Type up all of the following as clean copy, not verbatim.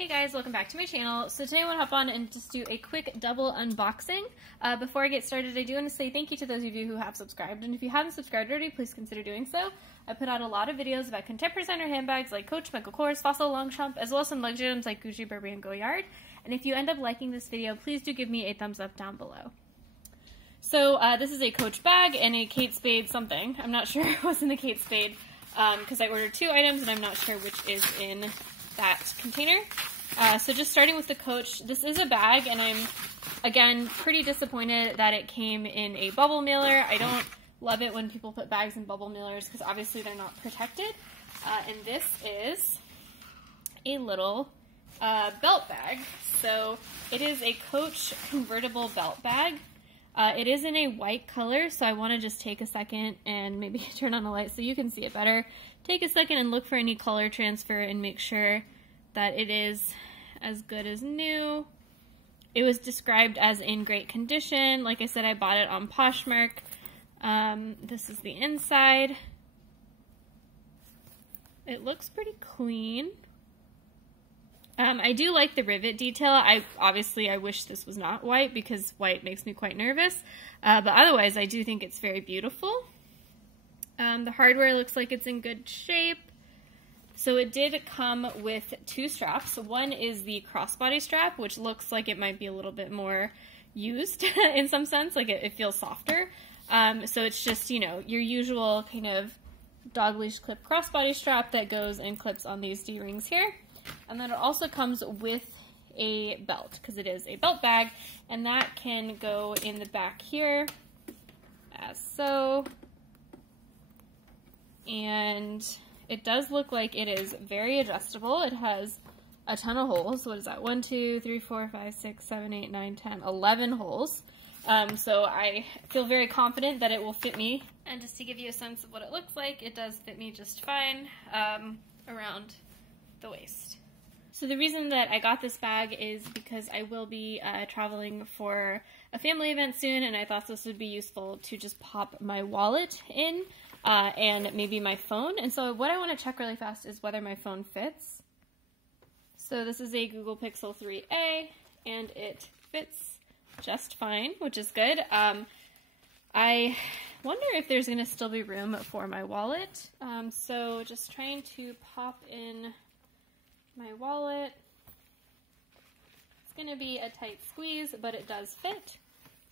Hey guys, welcome back to my channel. So today I want to hop on and just do a quick double unboxing. Before I get started, I do want to say thank you to those of you who have subscribed, and if you haven't subscribed already, please consider doing so. I put out a lot of videos about contemporary designer handbags like Coach, Michael Kors, Fossil, Longchamp, as well as some luxury items like Gucci, Burberry, and Goyard. And if you end up liking this video, please do give me a thumbs up down below. So this is a Coach bag and a Kate Spade something. I'm not sure what's in the Kate Spade because I ordered two items and I'm not sure which is in that container. So just starting with the Coach, this is a bag, and I'm, again, pretty disappointed that it came in a bubble mailer. I don't love it when people put bags in bubble mailers because obviously they're not protected. And this is a little belt bag. So it is a Coach convertible belt bag. It is in a white color, so I want to just take a second and maybe turn on the light so you can see it better. Take a second and look for any color transfer and make sure that it is as good as new. It was described as in great condition. Like I said, I bought it on Poshmark. This is the inside. It looks pretty clean. I do like the rivet detail. I wish this was not white because white makes me quite nervous. But otherwise, I do think it's very beautiful. The hardware looks like it's in good shape. So it did come with two straps. One is the crossbody strap, which looks like it might be a little bit more used in some sense, like it feels softer. So it's just, you know, your usual kind of dog leash clip crossbody strap that goes and clips on these D-rings here. And then it also comes with a belt, because it is a belt bag, and that can go in the back here, as so. And it does look like it is very adjustable. It has a ton of holes. What is that? 1, 2, 3, 4, 5, 6, 7, 8, 9, 10, 11 holes. So I feel very confident that it will fit me. And just to give you a sense of what it looks like, it does fit me just fine around the waist. So the reason that I got this bag is because I will be traveling for a family event soon, and I thought this would be useful to just pop my wallet in. And maybe my phone. And so what I want to check really fast is whether my phone fits. So this is a Google Pixel 3a, and it fits just fine, which is good. I wonder if there's going to still be room for my wallet. So just trying to pop in my wallet. It's going to be a tight squeeze, but it does fit.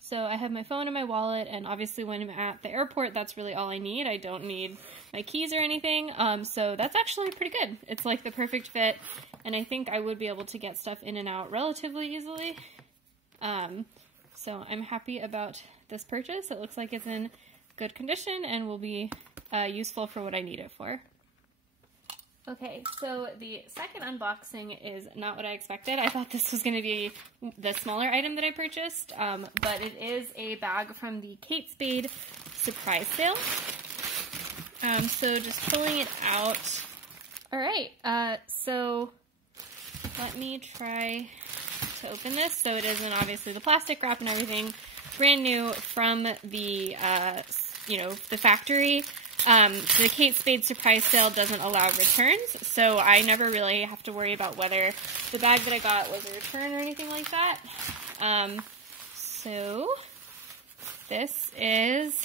So I have my phone in my wallet, and obviously when I'm at the airport, that's really all I need. I don't need my keys or anything, so that's actually pretty good. It's like the perfect fit, and I think I would be able to get stuff in and out relatively easily. So I'm happy about this purchase. It looks like it's in good condition and will be useful for what I need it for. Okay, so the second unboxing is not what I expected. I thought this was going to be the smaller item that I purchased, but it is a bag from the Kate Spade surprise sale. So just pulling it out. All right, so let me try to open this. So it is in obviously the plastic wrap and everything, brand new from the, the factory. The Kate Spade surprise sale doesn't allow returns, so I never really have to worry about whether the bag that I got was a return or anything like that. So this is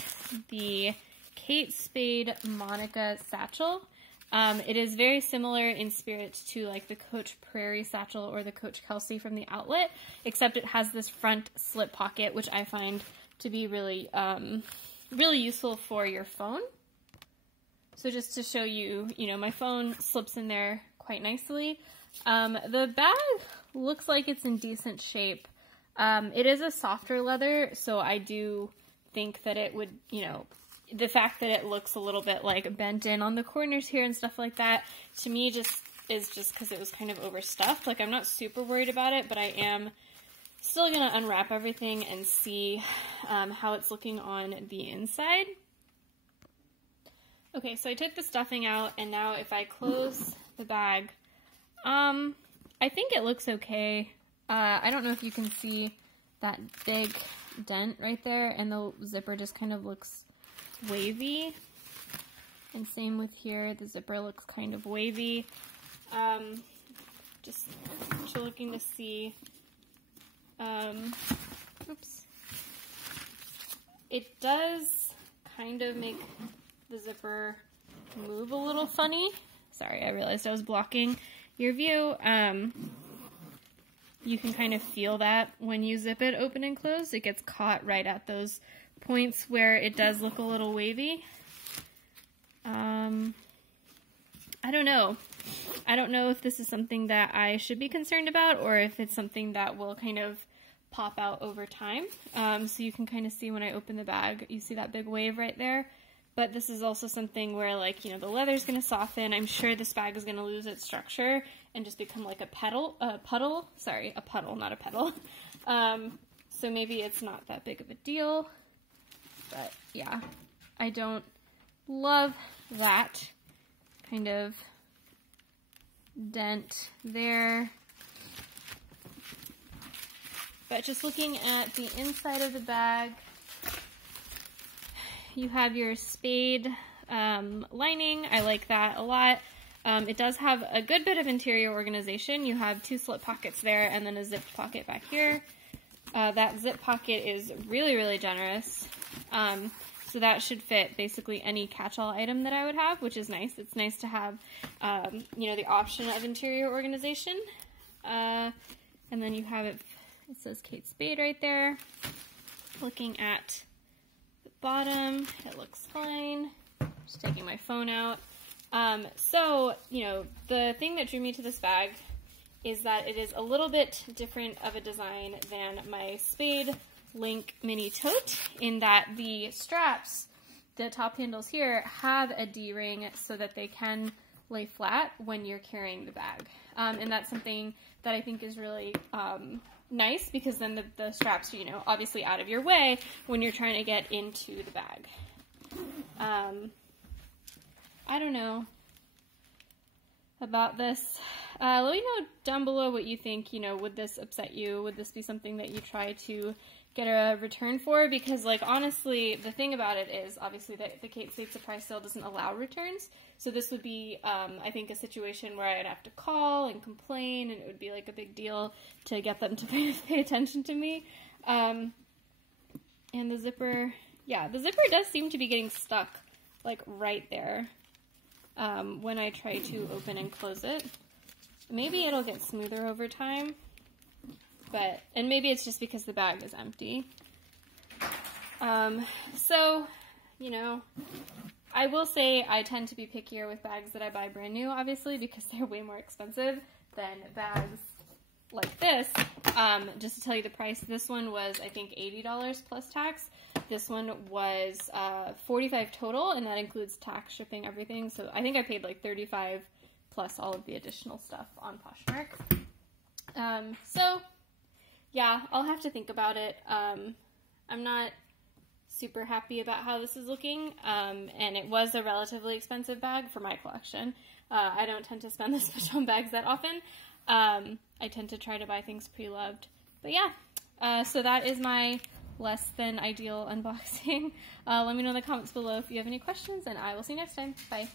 the Kate Spade Monica satchel. It is very similar in spirit to like the Coach Prairie satchel or the Coach Kelsey from the outlet, except it has this front slip pocket, which I find to be really, really useful for your phone. So just to show you, my phone slips in there quite nicely. The bag looks like it's in decent shape. It is a softer leather, so I do think that it would, the fact that it looks a little bit like bent in on the corners here and stuff like that, to me is just because it was kind of overstuffed. Like, I'm not super worried about it, but I am still going to unwrap everything and see how it's looking on the inside. Okay, so I took the stuffing out, and now if I close the bag, I think it looks okay. I don't know if you can see that big dent right there, and the zipper just kind of looks wavy. And same with here, the zipper looks kind of wavy. Just looking to see, oops, it does kind of make the zipper move a little funny. Sorry, I realized I was blocking your view. You can kind of feel that when you zip it open and close. It gets caught right at those points where it does look a little wavy. I don't know. I don't know if this is something that I should be concerned about or if it's something that will kind of pop out over time. So you can kind of see when I open the bag, you see that big wave right there. But this is also something where, like, you know, the leather's going to soften. I'm sure this bag is going to lose its structure and just become like a puddle, not a pedal. So maybe it's not that big of a deal. But yeah, I don't love that kind of dent there. But just looking at the inside of the bag, you have your Spade lining. I like that a lot. It does have a good bit of interior organization. You have 2 slip pockets there and then a zipped pocket back here. That zip pocket is really, really generous. So that should fit basically any catch-all item that I would have, which is nice. It's nice to have, you know, the option of interior organization. And then you have it says Kate Spade right there. Looking at bottom, it looks fine. Just taking my phone out. So, you know, the thing that drew me to this bag is that it is a little bit different of a design than my Spade Link Mini Tote, in that the straps, the top handles here, have a D-ring so that they can lay flat when you're carrying the bag. And that's something that I think is really nice, because then the straps are, you know, obviously out of your way when you're trying to get into the bag. I don't know about this. Let me know down below what you think. You know, would this upset you? Would this be something that you try to get a return for? Because, like, honestly, the thing about it is, obviously, that the Kate Spade surprise sale doesn't allow returns. So this would be, I think, a situation where I'd have to call and complain, and it would be, like, a big deal to get them to pay attention to me. And the zipper, yeah, the zipper does seem to be getting stuck, like, right there when I try to open and close it. Maybe it'll get smoother over time. But, and maybe it's just because the bag is empty. So, you know, I will say I tend to be pickier with bags that I buy brand new, obviously, because they're way more expensive than bags like this. Just to tell you the price, this one was, I think, $80 plus tax. This one was $45 total, and that includes tax, shipping, everything. So I think I paid like $35 plus all of the additional stuff on Poshmark. So yeah, I'll have to think about it. I'm not super happy about how this is looking, and it was a relatively expensive bag for my collection. I don't tend to spend this much on bags that often. I tend to try to buy things pre-loved. But yeah, so that is my less than ideal unboxing. Let me know in the comments below if you have any questions, and I will see you next time. Bye.